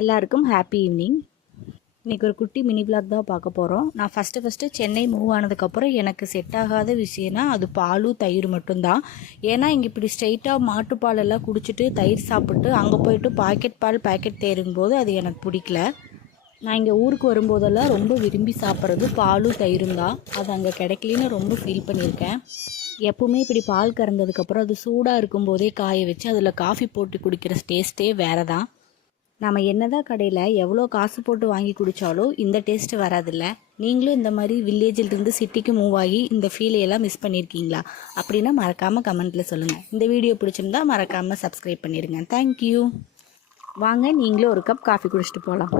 எல்லாருக்கும் happy evening. இன்றைக்கி ஒரு குட்டி மினி விளாக் தான் பார்க்க போகிறோம். நான் ஃபஸ்ட்டு சென்னை மூவ் ஆனதுக்கப்புறம் எனக்கு செட் ஆகாத விஷயம்னா அது பாலும் தயிர் மட்டும்தான். ஏன்னா இங்கே இப்படி ஸ்ட்ரெயிட்டாக மாட்டுப்பால் எல்லாம் குடிச்சிட்டு தயிர் சாப்பிட்டு அங்கே போயிட்டு பாக்கெட் பால் பாக்கெட் தயிரும்போது அது எனக்கு பிடிக்கல. நான் இங்கே ஊருக்கு வரும்போதெல்லாம் ரொம்ப விரும்பி சாப்பிட்றது பாலும் தயிரும் தான். அது அங்கே கிடைக்கலன்னு ரொம்ப ஃபீல் பண்ணியிருக்கேன். எப்போவுமே இப்படி பால் கறந்ததுக்கப்புறம் அது சூடாக இருக்கும்போதே காய வச்சு அதில் காஃபி போட்டு குடிக்கிற டேஸ்ட்டே வேறு தான். நம்ம என்னதான் கடையில் எவ்வளோ காசு போட்டு வாங்கி குடித்தாலும் இந்த டேஸ்ட்டு வராதில்ல. நீங்களும் இந்த மாதிரி வில்லேஜிலிருந்து சிட்டிக்கு மூவ் ஆகி இந்த ஃபீலையெல்லாம் மிஸ் பண்ணியிருக்கீங்களா? அப்படின்னா மறக்காமல் கமெண்ட்டில் சொல்லுங்கள். இந்த வீடியோ பிடிச்சிருந்தா மறக்காமல் சப்ஸ்கிரைப் பண்ணிடுங்க. தேங்க்யூ. வாங்க நீங்களும் ஒரு கப் காஃபி குடிச்சிட்டு போகலாம்.